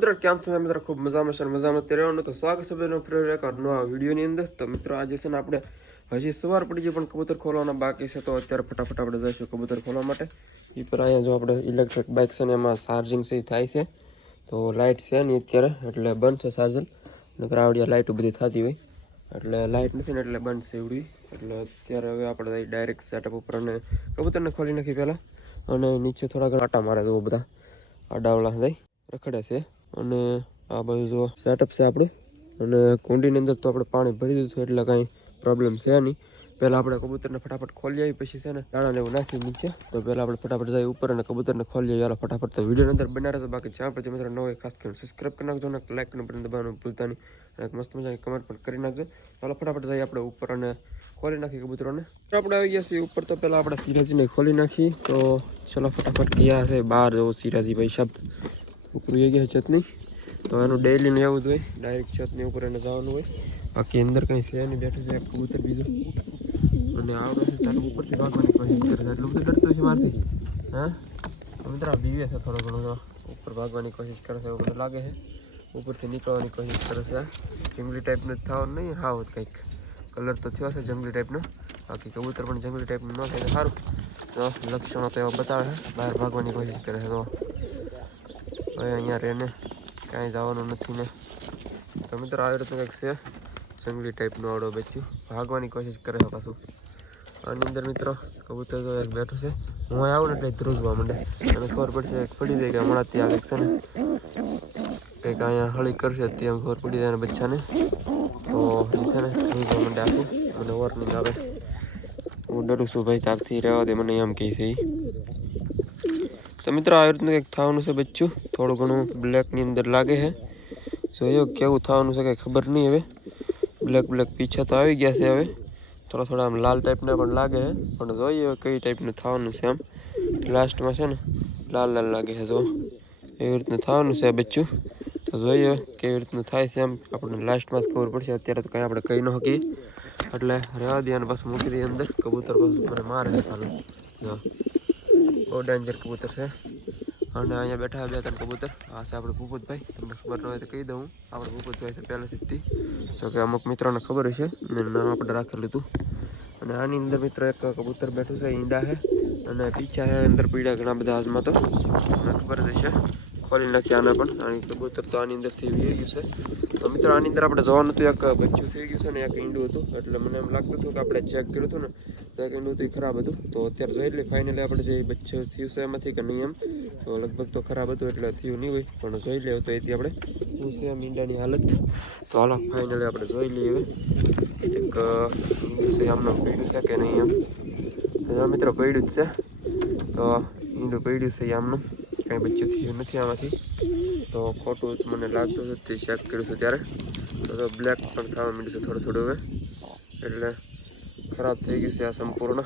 મિત્રો કેમ છો મિત્રો? ખૂબ મજામાં છે, મજામાં તે રહેવાનું. તો સ્વાગત છે બેનો ફરી એક નવા વિડીયોની અંદર. તો મિત્રો આજે છે ને આપણે હજી સવાર પડી ગઈ પણ કબૂતર ખોલવાના બાકી છે, તો અત્યારે ફટાફટ આપણે જઈશું કબૂતર ખોલવા માટે. એ પર અહીંયા જો આપણે ઇલેક્ટ્રિક બાઇક છે ને એમાં ચાર્જિંગ છે થાય છે, તો લાઇટ છે નહીં અત્યારે એટલે બંધ છે ચાર્જર. નકર આવડિયા લાઇટો બધી થતી હોય એટલે લાઇટ નથી ને એટલે બંધ છે એવડી. એટલે અત્યારે હવે આપણે ડાયરેક્ટ સેટઅપ ઉપર અને કબૂતરને ખોલી નાખી પહેલાં, અને નીચે થોડા ઘણા આટા મારે તો બધા આડાવડા થઈ રખડે છે. અને આ બધું જો સેટઅપ છે આપણું, અને કુંડીની અંદર તો આપણે પાણી ભરી દીધું છે એટલે કાંઈ પ્રોબ્લેમ છે નહીં. પહેલાં આપણે કબૂતરને ફટાફટ ખોલી આવી, પછી છે ને દાણા એવું નાખી નીચે. તો પહેલાં આપણે ફટાફટ જાય ઉપર અને કબૂતરને ખોલી આવી. ફટાફટ તો વિડીયોની અંદર બના રહેશે. બાકી જ્યાં પછી મિત્રો ન હોય ખાસ કરીને સબસ્ક્રાઈબ કરી નાખજો, અને લાઈક કરીને બટન દબાવવાનું ભૂલતા નહીં, અને એક મસ્ત મજાની કમેન્ટ પણ કરી નાખજો. ચાલો ફટાફટ જઈએ આપણે ઉપર અને ખોલી નાખી કબૂતરોને. આપણે આવી ગયા છીએ ઉપર, તો પહેલાં આપણે સિરાજીને ખોલી નાખી. તો ચલો ફટાફટ ગયા છે બહાર જવું સિરાજી ભાઈ શબ્દ ઉપર ગયા ચટણી. તો એનું ડેઈલીનું એવું જ હોય, ડાયરેક્ટ છતની ઉપર એને જવાનું હોય. બાકી અંદર કંઈ છે નહીં, બેઠું છે કબૂતર બીજું. અને આવડે છે સારું ઉપરથી ભાગવાની કોશિશ કરે છે, એટલું બધું ડરતું છે મારથી. હા મિત્રો બીવે છે થોડો ઘણો, તો ઉપર ભાગવાની કોશિશ કરે છે એવું બધું લાગે છે. ઉપરથી નીકળવાની કોશિશ કરે છે. જંગલી ટાઈપનું જ થવાનું નહીં, હા હોત કંઈક કલર તો થયો છે જંગલી ટાઈપનો. બાકી કબૂતર પણ જંગલી ટાઈપનું ન થાય તો સારું. તો લક્ષણો તો એવા બતાવે છે, બહાર ભાગવાની કોશિશ કરે છે. તો હવે અહીંયા રહે ને કાંઈ જવાનું નથી ને. તો મિત્રો આવી રીતનું કંઈક છે જંગલી ટાઈપનું આવડો બચ્યું, ભાગવાની કોશિશ કરે છે પાછું. આની અંદર મિત્રો કબૂતર તો એક બેઠું છે. હું આવું ને એટલે ધ્રુજવા માંડે, અને ખબર પડશે પડી જાય કે હમણાં ત્યાં કંઈક છે ને કંઈક અહીંયા હળી કરશે, ત્યાં ખબર પડી જાય બચ્ચાને. તો એ છે ને ધ્રુજવા માંડે આખું, મને વોર્નિંગ આવે. હું ડરું છું ભાઈ, તારથી રહેવા દે મને એમ કહે છે એ. તો મિત્રો આવી રીતનું કંઈક થવાનું છે બચ્ચું, થોડું ઘણું બ્લેકની અંદર લાગે છે. જોયો કેવું થવાનું છે કંઈ ખબર નહીં હવે. બ્લેક પીછા તો આવી ગયા છે હવે, થોડા આમ લાલ ટાઈપના પણ લાગે છે, પણ જોઈએ હવે કઈ ટાઈપનું થવાનું છે. આમ લાસ્ટમાં છે ને લાલ લાગે છે, જો એવી રીતનું થવાનું છે બચ્ચું. તો જોઈએ કેવી રીતનું થાય છે, એમ આપણને લાસ્ટમાં જ ખબર પડશે. અત્યારે તો કંઈ આપણે કહી ન શકીએ, એટલે રહેવા દઈએ અને પાછું મૂકી દઈએ અંદર. કબૂતર પાછું મને મારે છે ચાલુ, જો બહુ ડેન્જર કબૂતર છે. અને અહીંયા બેઠા બે ત્રણ કબૂતર. આ છે આપણે ભૂપતભાઈ, તમને ખબર ન હોય તો કહી દઉં, આપણે ભૂપતભાઈ છે પહેલેથી જ. જોકે અમુક મિત્રોને ખબર હશે ને, નામ આપણે રાખેલું હતું. અને આની અંદર મિત્રો એક કબૂતર બેઠું છે, ઈંડા છે, અને પીછા છે અંદર પીડા ઘણા બધા હાથમાં. તો તમને ખબર જ હશે, ખોલી નાખી આને પણ. આની કબૂતર તો આની અંદરથી વી ગયું છે. તો મિત્રો આની અંદર આપણે જોવાનું હતું, એક બચ્ચું થઈ ગયું છે ને એક ઈંડું હતું. એટલે મને એમ લાગતું હતું કે આપણે ચેક કર્યું હતું ને તો એક ઈંડું હતું એ ખરાબ હતું. તો અત્યારે જોઈ એટલે ફાઇનલી આપણે જે બચ્ચું થયું છે એમાંથી કે નહીં, એમ તો લગભગ તો ખરાબ હતું એટલે થયું નહીં હોય, પણ જોઈ લે તો એથી આપણે શું છે ઈંડાની હાલત. તો હાલો ફાઇનલી આપણે જોઈ લઈએ હવે એક ઈંડું છે આમનું પડ્યું છે કે નહીં. એમ તો મિત્રો પડ્યું જ છે, તો ઈંડું પડ્યું છે આમનું, કાંઈ બચ્ચું થયું નથી આમાંથી. તો ખોટું મને લાગતું હતું તે ચેક કર્યું છે ત્યારે. તો બ્લેક પણ થવા માંડ્યું છે થોડું હવે, એટલે ખરાબ થઈ ગયું છે આ સંપૂર્ણ.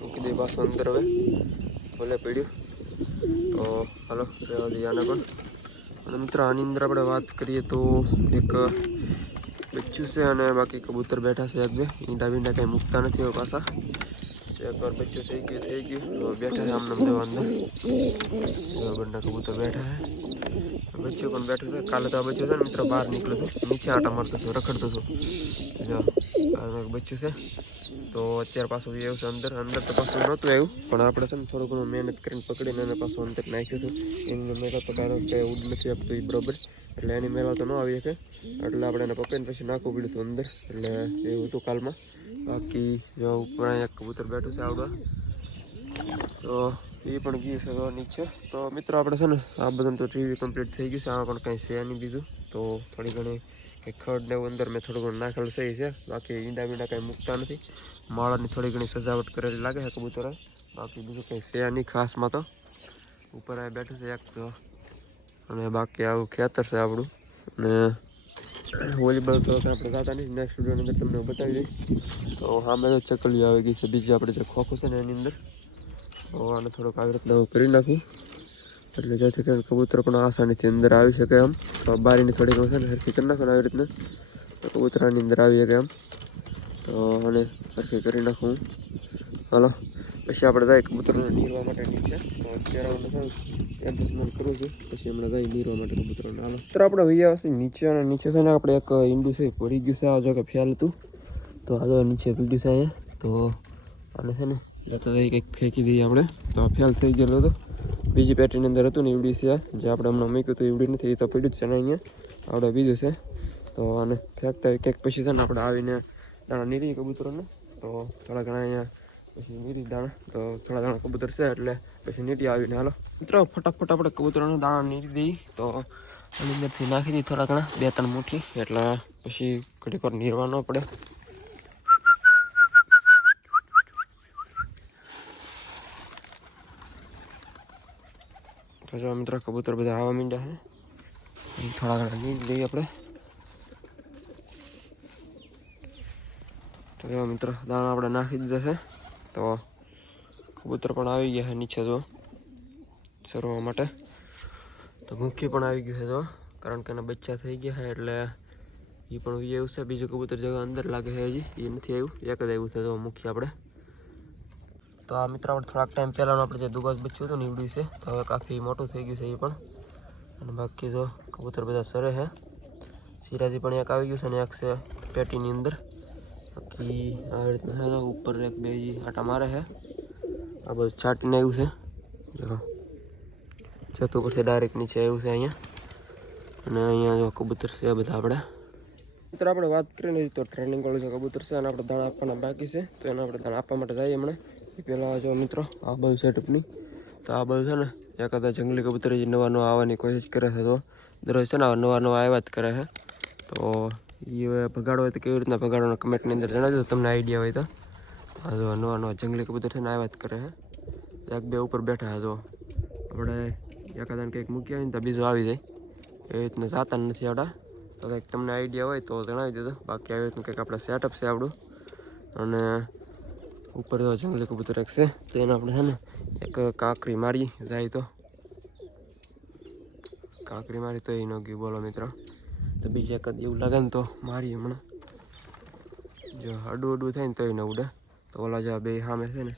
મૂકી દઈએ પાછું અંદર હવે, ભલે પડ્યું. તો હાલો રહેવા દઈએ આને પણ. અને મિત્રો આની અંદર આપણે વાત કરીએ તો એક બચ્ચું છે, અને બાકી કબૂતર બેઠા છે એક બે. ઈંડા બીંડા કંઈ મૂકતા નથી હવે પાછા. એકવાર બચ્ચું થઈ ગયું બેઠા છે આમને જવા અંદર. બંને કબૂતર બેઠા છે, બચ્ચું પણ બેઠું છે. કાલે તો આ બચ્ચું છે ને મિત્રો બહાર નીકળ્યું હતું, નીચે આટા મારતું હતું, રખડતું હતું. જો આ બચ્ચું છે. તો અત્યારે પાછું એવું છે અંદર તો પાછું નહોતું આવ્યું, પણ આપણે છે ને થોડું ઘણું મહેનત કરીને પકડીને એને પાછું અંદર નાખ્યું હતું. એની મેળા તો ડાયરેક્ટ ઉડ નથી આપતું એ બરોબર, એટલે એની મેળા તો ન આવી શકે. એટલે આપણે એને પકડીને પછી નાખવું પડ્યું હતું અંદર, એટલે એવું હતું કાલમાં. બાકી જો ઉપર અહીંયા કબૂતર બેઠું છે આવડવા, તો એ પણ ગયું છે તો નીચે. તો મિત્રો આપણે છે ને આ બધું તો ટીવી કમ્પ્લીટ થઈ ગયું છે. આમાં પણ કંઈ છે નહીં બીજું. તો થોડી ઘણી કંઈ ખડ ને એવું અંદર મેં થોડું ઘણું નાખેલું સહી છે. બાકી ઈંડા બીંડા કંઈ મૂકતા નથી. માળાની થોડી ઘણી સજાવટ કરેલી લાગે છે કબૂતરે, બાકી બીજું કંઈ છે નહીં ખાસમાં. તો ઉપર આ બેઠું છે એક તો, અને બાકી આવું ખેતર છે આપણું. અને વોલીબોલ તો આપણે જતા નહીં, નેક્સ્ટ વિડીયોની અંદર તમને બતાવી દઈશ. તો સામે તો ચકલીઓ આવી ગઈ છે બીજી, આપણે જે ખોખું છે ને એની અંદર. તો આને થોડુંક આવી રીતના હું કરી નાખું, એટલે જેથી કરીને કબૂતર પણ આસાનીથી અંદર આવી શકે. આમ તો બારીની થોડીક છે ને હરખી કરી નાખો ને આવી રીતના, તો કબૂતરાની અંદર આવી શકે. આમ તો આને હરખી કરી નાખું. હાલો પછી આપણે જાય કબૂતરોને નીરવા માટે નીચે. તો અત્યારે હું એડજસ્ટમેન્ટ કરું છું, પછી હમણાં જાય નીરવા માટે કબૂતરોને. હાલો તો આપણે વૈયા હશે નીચે, અને નીચે છે ને આપણે એક ઈંડું છે ભરી ગયું છે. આ જો કે ફેલ હતું, તો આ નીચે પીડ્યું છે અહીંયા. તો આને છે ને લેતા કંઈક ફેંકી દઈએ આપણે. તો ફેલ થઈ ગયેલો હતો, બીજી પેટીની અંદર હતું ને ઈવડી છે જે આપણે હમણાં મૂક્યું હતું. ઈવડી નથી, એ તો પડ્યું જ છે ને અહીંયા આપણે બીજું છે. તો આને ફેંકતા હોય કંઈક, પછી છે ને આપણે આવીને દાણા નીરી કબૂતરોને. તો થોડા ઘણા અહીંયા પછી નીરી દાણા, તો થોડા દાણા કબૂતર છે એટલે પછી નીરી આવીને. હાલો મિત્રો ફટાફટ આપણે કબૂતરોને દાણા નીરી દઈએ. તો આની અંદરથી નાખી દઈએ થોડા ઘણા, 2-3 મુઠ્ઠી, એટલે પછી ઘડીક વાર નીરવાનો પડે. તો જો મિત્રો કબૂતર બધા આવવા માંડ્યા છે, થોડા ઘણા નીરી દઈએ આપણે. તો જો મિત્રો દાણા આપણે નાખી દીધા છે. તો કબૂતર પણ આવી ગયા છે નીચે જો ચરવા માટે. તો મુખી પણ આવી ગયું છે જો, કારણ કે એના બચ્ચા થઈ ગયા છે એટલે એ પણ વી આવ્યું છે. બીજું કબૂતર જગ્યા અંદર લાગે છે, હજી એ નથી આવ્યું, એક જ આવ્યું છે જો મુખી આપણે. તો આ મિત્રો આપણે થોડાક ટાઈમ પહેલાંનું આપણે જે દુબાસ બચ્ચું હતું ને ઈવડ્યું છે, તો હવે કાફી મોટું થઈ ગયું છે એ પણ. અને બાકી જો કબૂતર બધા સરે છે. સિરાજી પણ એક આવી ગયું છે ને એક છે પેટીની અંદર. બાકી આવી રીતના છે, ઉપર 1-2 આટા મારે છે. આ બધું છાંટીને આવ્યું છે જો, છત ઉપરથી ડાયરેક્ટ નીચે આવ્યું છે અહીંયા. અને અહીંયા જો કબૂતર છે બધા આપણે. મિત્રો આપણે વાત કરીને તો ટ્રેનિંગ વાળું જે કબૂતર છે અને આપણે દાણા આપવાના બાકી છે, તો એને આપણે દાણા આપવા માટે જઈએ હમણાં. એ પહેલાં જો મિત્રો આ બધું સેટઅપની, તો આ બધું છે ને એકાદા જંગલી કબૂતર જે નવા નવા આવવાની કોશિશ કરે છે. તો દરરોજ છે ને નવા નવા આવ્યા જ કરે છે. તો એ હવે ભગાડો હોય તો કેવી રીતના ભગાડવાનો કમેન્ટની અંદર જણાવજો, તમને આઈડિયા હોય તો. હા જો નવા નવા જંગલી કબૂતર છે ને આવ્યા જ કરે છે. 1-2 ઉપર બેઠા છે જો. આપણે એકાદાને કંઈક મૂકી આવીને તો બીજું આવી જાય, એવી રીતના જાતા નથી આવડા. તો કંઈક તમને આઈડિયા હોય તો જણાવી દેજો. બાકી આવી રીતનું કંઈક આપણે સેટઅપ છે આપણું. અને ઉપર જો જંગલી કબૂતર એક છે, તો એને આપણે છે ને એક કાંકરી મારી જાય, તો કાંકરી મારી તો એ ન ગયું બોલો મિત્રો. તો બીજી એકાદ એવું લાગે ને તો મારી હમણાં, જો અડું થાય ને તો ન ઉડે. તો ઓલા જે બે સામે છે ને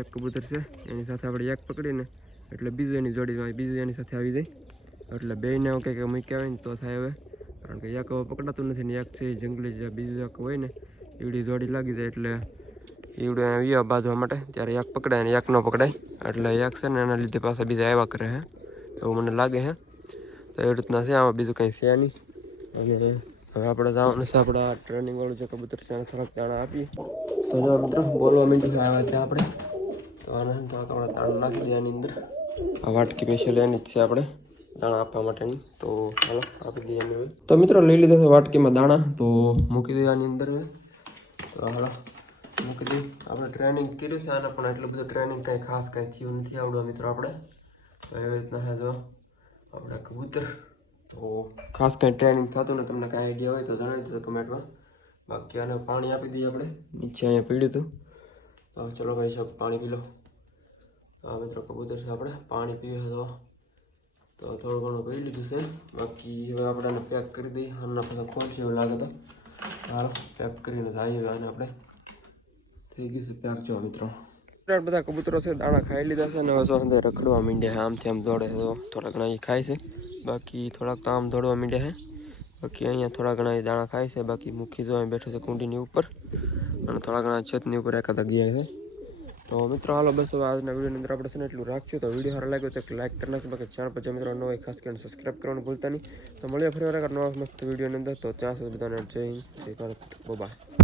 એક કબૂતર છે, એની સાથે આપણે એક પકડીને એટલે બીજું એની જોડીમાં બીજું એની સાથે આવી જાય. એટલે બેને કંઈક મૂક્યા હોય ને તો થાય હવે, કારણ કે એક હવે પકડાતું નથી ને એક છે જંગલી જે બીજું એક હોય ને એવડી જોડી લાગી જાય. એટલે એવડે આવ્યા બાંધવા માટે, ત્યારે એક પકડાય ને એક ન પકડાય. એટલે એક છે ને એના લીધે પાછા બીજા આવ્યા કરે છે એવું મને લાગે છે. તો એવી રીતના છે, આમાં બીજું કંઈ છે નહીં. અને હવે આપણે જવાનું છે આપણા ટ્રેનિંગ વાળું જે કબૂતર છે એને થોડાક દાણા આપીએ. તો જો મિત્રો બોલવા માંડી આવ્યા ત્યાં આપણે. તો આને થોડાક આપણે દાણા નાખી દઈએ આની અંદર. આ વાટકી સ્પેશિયલ એની જ છે આપણે દાણા આપવા માટેની. તો હાલો આપી દઈએ એને હવે. તો મિત્રો લઈ લીધા છે વાટકીમાં દાણા, તો મૂકી દઈએ આની અંદર હવે. તો હાલો મૂકી દઈએ. આપણે ટ્રેનિંગ કર્યું છે આને, પણ એટલું બધું ટ્રેનિંગ કંઈ ખાસ કંઈ થયું નથી આવડવા મિત્રો આપણે. તો એવી રીતના છે જો આપણે કબૂતર. તો ખાસ કંઈ ટ્રેનિંગ થતું ને તમને કાંઈ આઈડિયા હોય તો જણાવી દેજો કમેન્ટમાં. બાકી આને પાણી આપી દઈએ આપણે. નીચે અહીંયા પીડ્યું હતું, તો ચલો ભાઈ સાહેબ પાણી પી લો. આ મિત્રો કબૂતર છે આપણે પાણી પીવે તો થોડું ઘણું પી લીધું છે. બાકી હવે આપણે આને પેક કરી દઈએ. આના પછી ખોલશે એવું લાગે તો હાલો પેક કરીને જઈએ. આને આપણે થઈ ગયું છે પેક. જો મિત્રો બધા કબૂતરો છે દાણા ખાઈ લીધા છે, અને હવે જો અંદર રખડવા માંડ્યા છે, આમથી આમ દોડે છે. તો થોડા ઘણા એ ખાય છે, બાકી થોડાક તો આમ દોડવા માંડ્યા છે. બાકી અહીંયા થોડા ઘણા દાણા ખાય છે. બાકી મુખી જો અહીં બેઠો છે કુંડીની ઉપર, અને થોડા ઘણા છતની ઉપર એકાદા ગયા છે. તો મિત્રો હાલો બસ હવે આજના વિડીયોની અંદર આપણે છે ને એટલું રાખશું. તો વિડીયો સારો લાગ્યો તો લાઈક કરી નાખજો. બાકી ચેનલ પર જે મિત્રો ન હોય ખાસ કરીને સબસ્ક્રાઈબ કરવાનું ભૂલતા નહીં. તો મળીએ ફરી વાર નવા મસ્ત વિડીયોની અંદર. તો ત્યાં સુધી બધાને જય હિન્દ, જય ભારત, બાય.